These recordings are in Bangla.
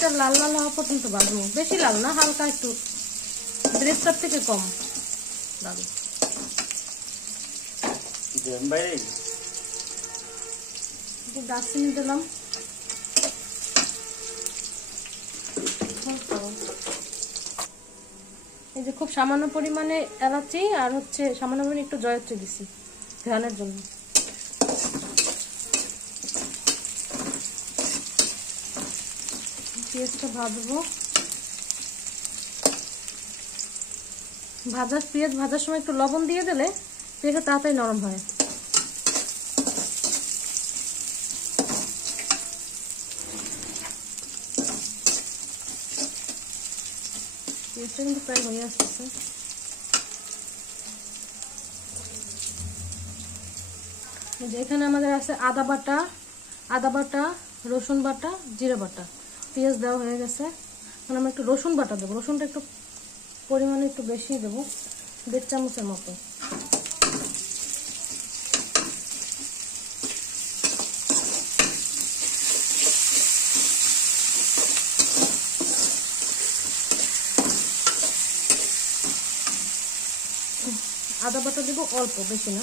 মরিচটা লাল লাল হওয়া পর্যন্ত ভাজবো, বেশি লাল না, হালকা একটু ব্রেস্তার থেকে কম লাল। দারচিনি দিলাম, এই যে খুব সামান্য পরিমাণে এলাচি আর হচ্ছে সামান্য পরিমাণে একটু জয়ত্রী দিছি ঘ্রাণের জন্য। পেঁয়াজটা ভাজবো, পেঁয়াজ ভাজার সময় একটু লবণ দিয়ে দিলে পেঁয়াজটা তাড়াতাড়ি নরম হয়। পেঁয়াজটা কিন্তু প্রায় হয়ে আসতেছে। এখানে আমাদের আছে আদা বাটা, রসুন বাটা, জিরা বাটা, পেঁয়াজ দেওয়া হয়ে গেছে। এখন আমরা একটু রসুন বাটা দেবো, রসুনটা একটু পরিমাণে একটু বেশি দেবো, 1.5 চামচের মতো। আদা বাটা দেবো অল্প, বেশি না,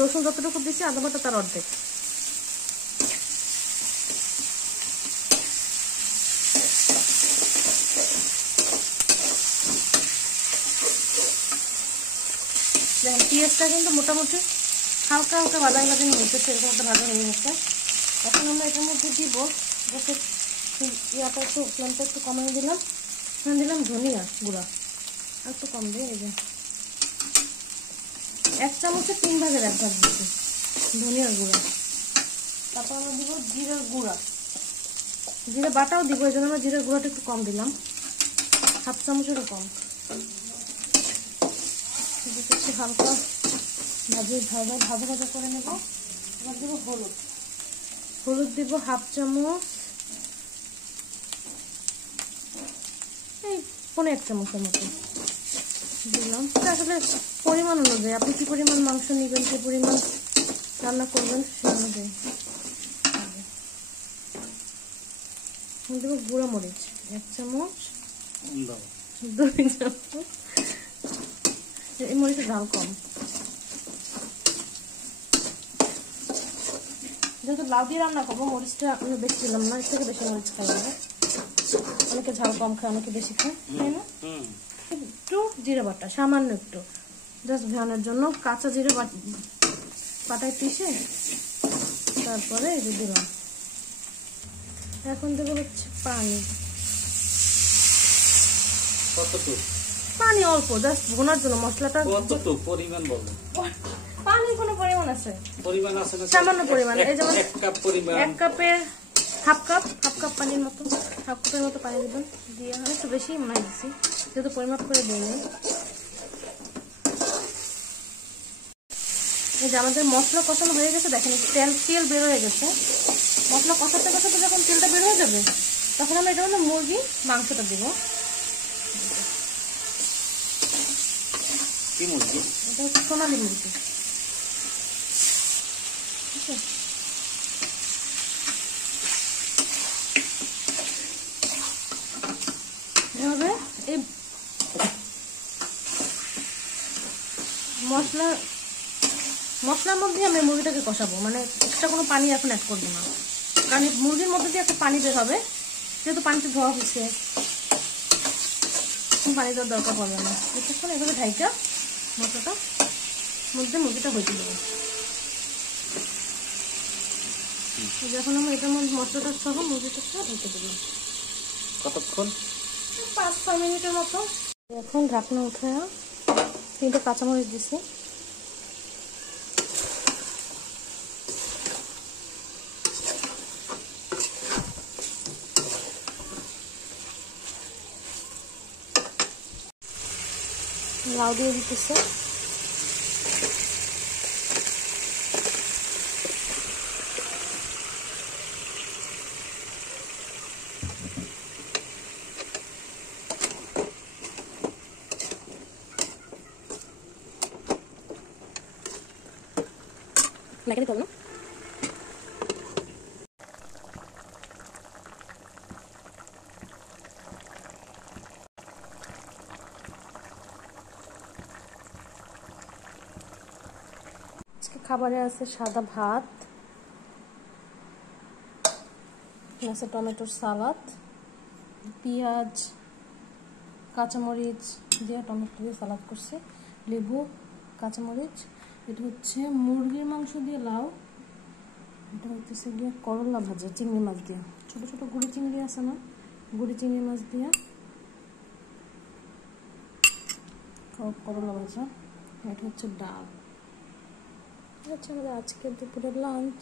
রসুন যতটুকু দিচ্ছি আদা বাটা তার অর্ধেক। পেঁয়াজটা কিন্তু মোটামুটি হালকা হালকা বাদামি বাদামি হয়েছে, এরকম একটা ভাজা হয়ে গেছে। এখন আমরা এটার মধ্যে দিব, ইয়াটা একটু ফ্লেমটা একটু কমিয়ে দিলাম, এখানে দিলাম ধনিয়া গুঁড়া, আর একটু কম দিয়ে, এই যে 1 চামচে 3 ভাগের 1 ভাগ দিচ্ছি ধনিয়ার গুঁড়া। তারপর আমরা দিব জিরার গুঁড়া, জিরা বাটাও দিব, এই জন্য আমরা জিরার গুঁড়াটা একটু কম দিলাম, 1/2 চামচেরও কম। একটু হালকা ভাজা ভাজা করে নেব। এবার দেবো হলুদ দিব 1/2 চামচ, এই 1.25 চামচের মতো দিলাম। আসলে পরিমাণ অনুযায়ী, আপনি কি পরিমাণ মাংস নেবেন, কি পরিমাণ রান্না করবেন সেই অনুযায়ী দেবো। গুঁড়া মরিচ 1 চামচ, 2 চামচ, এই মরিচের ঝাল কম, যেহেতু লাউ দিয়ে রান্না করবো মরিচটা আমি বেশি দিলাম না, এর থেকে বেশি মরিচ খাই যাবে, অনেকে ঝাল কম খায়, অনেকে বেশি খায়, তাই না? একটু জিরে বাটা, সামান্য একটু, জাস্ট ঘ্রাণের জন্য, কাঁচা জিরে বাটায় পিষে তারপরে এই যে দিলাম। এখন দেবো হচ্ছে পানি অল্প, জাস্ট ভুনার জন্য, মশলাটা পরিমাণ বলবো। পানির কোনো পরিমাণ আছে, সামান্য পরিমাণ, এই যেমন 1 কাপের হাফ কাপ পানির মতো, হাফ কাপের মতো পানি দেবেন, দিয়ে আমি একটু বেশি মনে দিচ্ছি যেহেতু পরিমাপ করে দিইনি। এই যে আমাদের মশলা কষানো হয়ে গেছে, দেখেন তেল বের হয়ে গেছে। মশলা কষাতে কষাতে যখন তেলটা বের হয়ে যাবে তখন আমরা এটা হলো মুরগি মাংসটা দেবো। কি মুরগি? এটা হচ্ছে সোনালী মুরগি। এভাবে এই মশলার মধ্যে আমি মুরগিটাকে কষাবো, মানে এক্সট্রা কোনো পানি এখন অ্যাড করবো না, কারণ মুরগির মধ্যে দিয়ে একটা পানি বের হবে, যেহেতু পানিতে ধোয়া হচ্ছে পানি দেওয়ার দরকার পড়বে না। কিছুক্ষণ এভাবে ঢাইকা মশলাটা মধ্যে মুরগিটা হইতে দেবো। যখন আমরা এটার মধ্যে মশলাটা সহ মুরগিটা হইতে দেবো কতক্ষণ? 5-6 মিনিটের মতো। এখন ঢাকনা উঠে 3টে কাঁচামরিচ দিছি, লাউ দিয়ে দিতেছে, নাকি করবো না। খাবারে আছে সাদা ভাত, আছে টমেটোর সালাদ, পেঁয়াজ কাঁচামরিচ দিয়ে টমেটো দিয়ে সালাদ করছে, লেবু কাঁচামরিচ। এটা হচ্ছে মুরগির মাংস দিয়ে লাউ। এটা হচ্ছে গিয়ে করলা ভাজা চিংড়ি মাছ দিয়ে, ছোট ছোট গুড়ি চিংড়ি আছে না, গুড়ি চিংড়ি মাছ দিয়ে করলা ভাজা। এটা হচ্ছে ডাল। এটা হচ্ছে আমাদের আজকের দুপুরের লাঞ্চ।